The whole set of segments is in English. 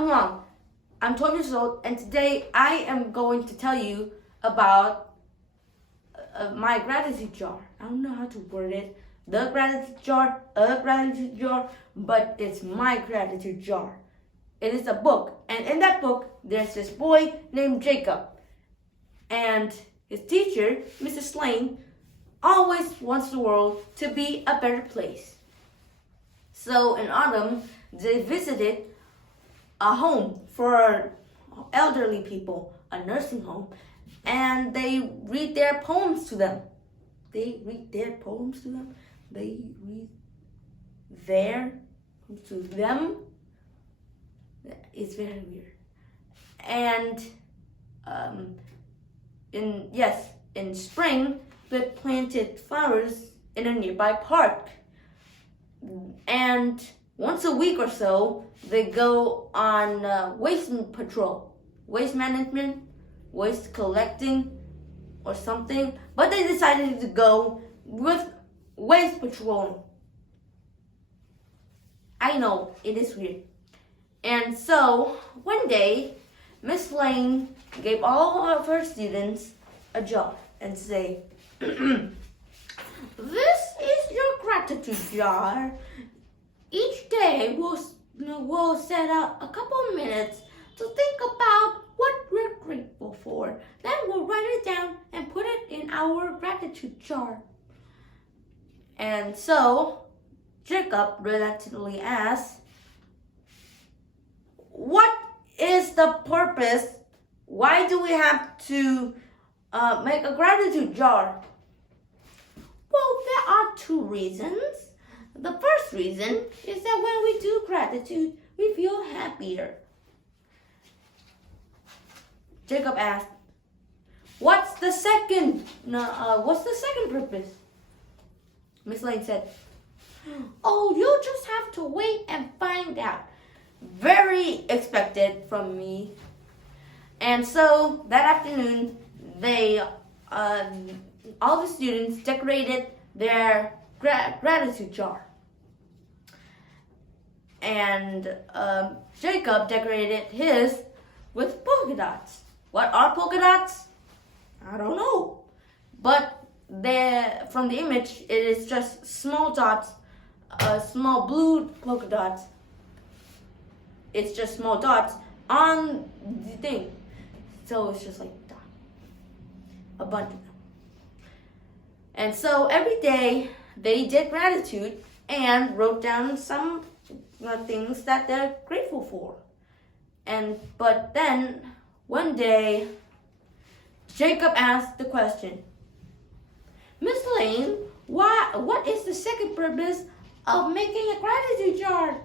I'm Long. I'm 12 years old, and today I am going to tell you about my gratitude jar. I don't know how to word it. The gratitude jar, a gratitude jar, but it's my gratitude jar. It is a book, and in that book, there's this boy named Jacob. And his teacher, Mrs. Slane, always wants the world to be a better place. So in autumn, they visited a home for elderly people, a nursing home, and they read their poems to them. They read their poems to them. They read their poems to them. It's very weird. And in spring, they planted flowers in a nearby park. And once a week or so, they go on waste patrol, waste management, waste collecting, or something. But they decided to go with waste patrolling. I know, it is weird. And so, one day, Miss Lane gave all of her students a jar and say, "This is your gratitude jar. Each day we'll set out a couple of minutes to think about what we're grateful for. Then we'll write it down and put it in our gratitude jar." And so Jacob reluctantly asked, "What is the purpose? Why do we have to make a gratitude jar?" "Well, there are two reasons. The first reason is that when we do gratitude, we feel happier." Jacob asked, What's the second purpose?" Miss Lane said, "Oh, you'll just have to wait and find out." Very expected from me. And so that afternoon, they all the students decorated their gratitude jar. And Jacob decorated his with polka dots. What are polka dots? I don't know. But from the image, it is just small dots, small blue polka dots. It's just small dots on the thing. So it's just like a bunch of them. And so every day they did gratitude and wrote down some things that they're grateful for. But then one day Jacob asked the question, "Miss Lane, what is the second purpose of making a gratitude jar?"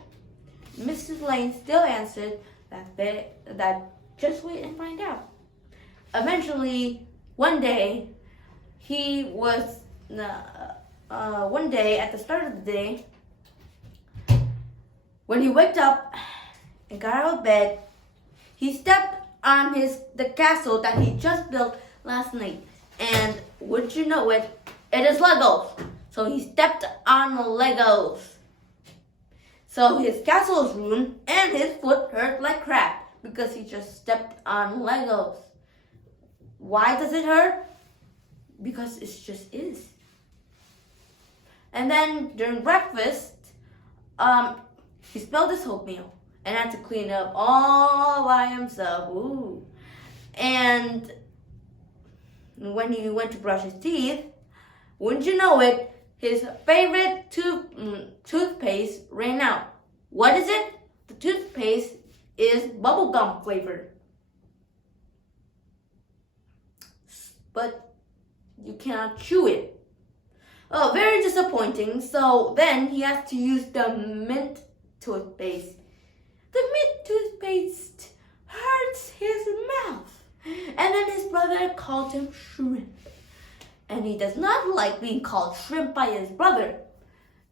Mrs. Lane still answered that just wait and find out. Eventually, one day at the start of the day, when he waked up and got out of bed, he stepped on the castle that he just built last night. And would you know it, it is Legos. So he stepped on the Legos. So his castle is ruined and his foot hurt like crap because he just stepped on Legos. Why does it hurt? Because it just is. And then during breakfast, he spilled his oatmeal and had to clean up all by himself. Ooh. And when he went to brush his teeth, wouldn't you know it, his favorite toothpaste ran out. What is it? The toothpaste is bubblegum flavored. But you cannot chew it. Oh, very disappointing. So then he has to use the mint toothpaste. The mint toothpaste hurts his mouth. And then his brother called him shrimp. And he does not like being called shrimp by his brother.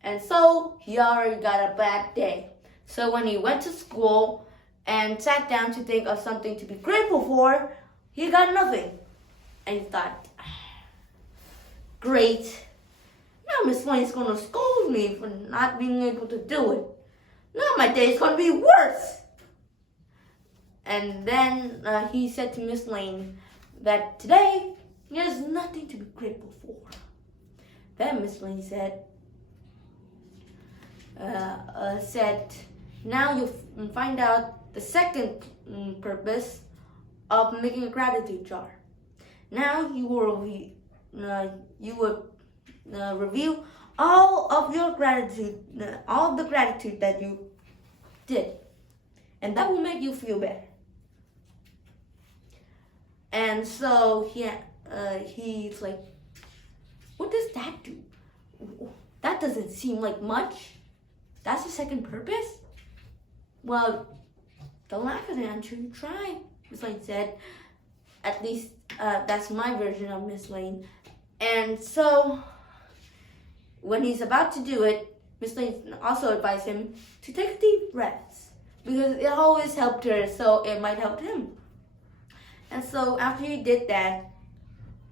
And so he already got a bad day. So when he went to school and sat down to think of something to be grateful for, he got nothing. And he thought, great. Now Miss Lane's going to scold me for not being able to do it. Now my day is going to be worse. And then he said to Miss Lane that today he has nothing to be grateful for. Then Miss Lane said, now you'll find out the second purpose of making a gratitude jar. Now you will review all of your gratitude, all of the gratitude that you did, and that will make you feel better. And so he's like, what does that do? That doesn't seem like much. That's the second purpose? Well, don't laugh at an answer, you try, Miss Lane said. At least that's my version of Miss Lane. And so when he's about to do it, Miss Lane also advised him to take deep breaths because it always helped her, so it might help him. And so after he did that,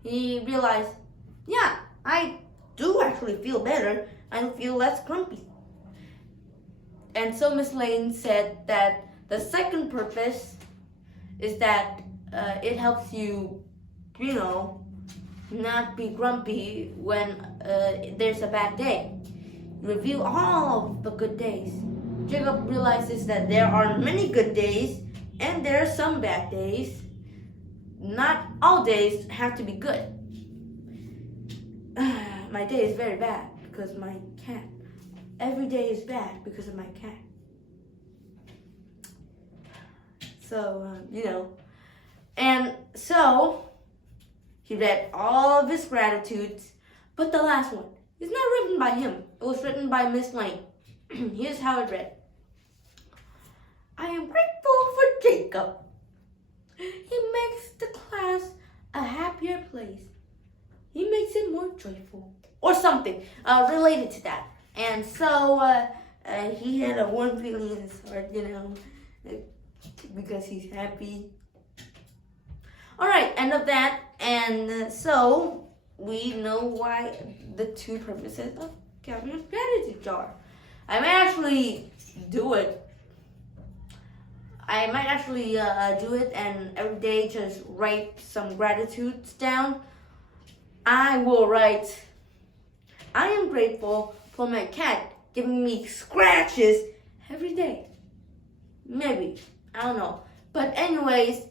he realized, yeah, I do actually feel better. I feel less grumpy. And so Miss Lane said that the second purpose is that it helps you, not be grumpy when there's a bad day. Review all of the good days. Jacob realizes that there are many good days and there are some bad days. Not all days have to be good. My day is very bad because my cat. Every day is bad because of my cat. So, And so, he read all of his gratitudes, but the last one is not written by him. It was written by Miss Lane. Here's how it read. I am grateful for Jacob. He makes the class a happier place. He makes it more joyful. Or something related to that. And so he had a warm feeling in his heart, because he's happy. Alright, end of that. And so we know why the two purposes of Gabriel's gratitude jar. I might actually do it. Do it and every day just write some gratitudes down. I will write, I am grateful for my cat giving me scratches every day. Maybe. I don't know. But anyways,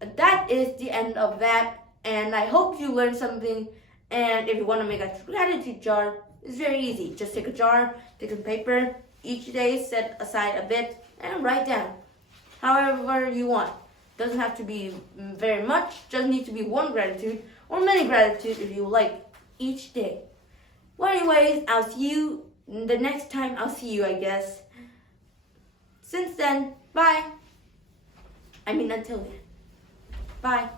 that is the end of that. And I hope you learned something. And if you want to make a gratitude jar, it's very easy. Just take a jar, take some paper. Each day set aside a bit and write down however you want. Doesn't have to be very much. Just need to be one gratitude or many gratitude if you like each day. Well, anyways, I'll see you the next time. I'll see you, I guess. Since then, bye. Until then. Bye.